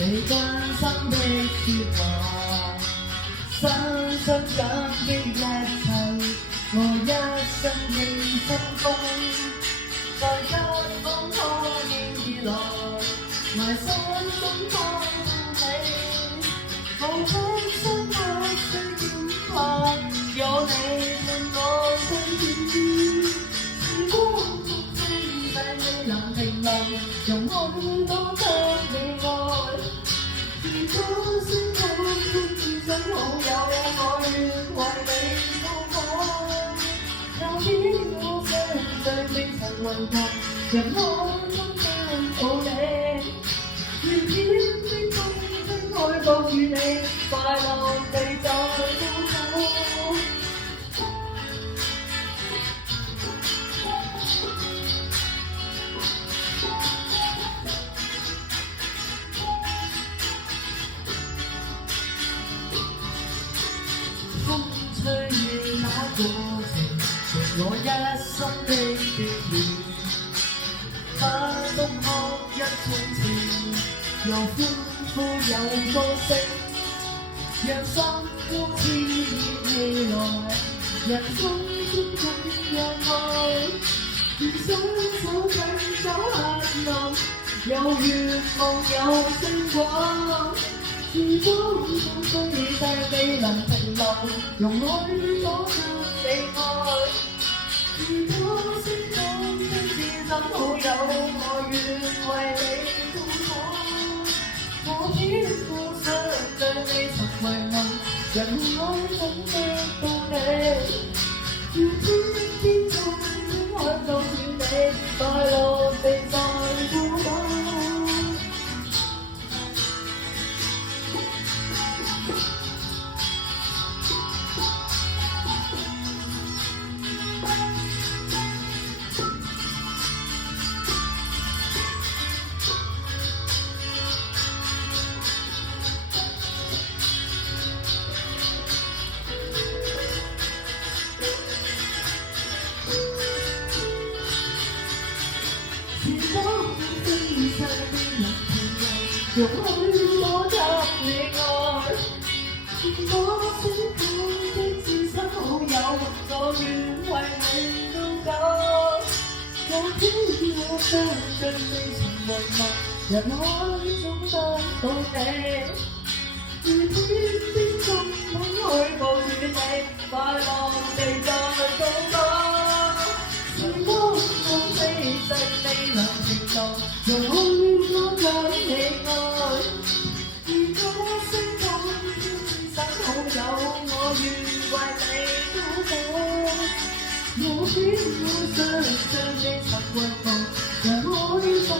你關心的説話，深深感激一切，我一生應心風，在一方可以來，埋心中看你，無分心愛需點怕，有你伴我相見，時光中飛逝未能停留，容許多得你愛。如果先講歡自信好友，我願為你到訪。有天我相對未曾遺忘，人海中間抱你，如天的風的海角與你，快樂地在高歌。風吹雨那過程，隨我一生的鍛鍊。花東哭一寸情，又歡呼有歌聲，讓心中熾熱未來，人生中更有愛。如雙手緊走黑暗，有願望有星光。時光中飛逝未能停留，容許多得你愛。如果先講的知心好友，我願為你到訪。我天賦相對未曾遺忘，人海中得到你。如天中的海角與你，快樂地在高歌。時光飛逝未能停留，容許多得你愛。如果先講的知心好友，我願為你到久。有天我相信未曾遺忘，人海中得到你。如天邊中許我與你，快樂地在高歌。時光中飛逝未能停留，容許多得你愛。如果星空的知心好友，我願為你到訪。我偏我相信未曾遺忘，人海中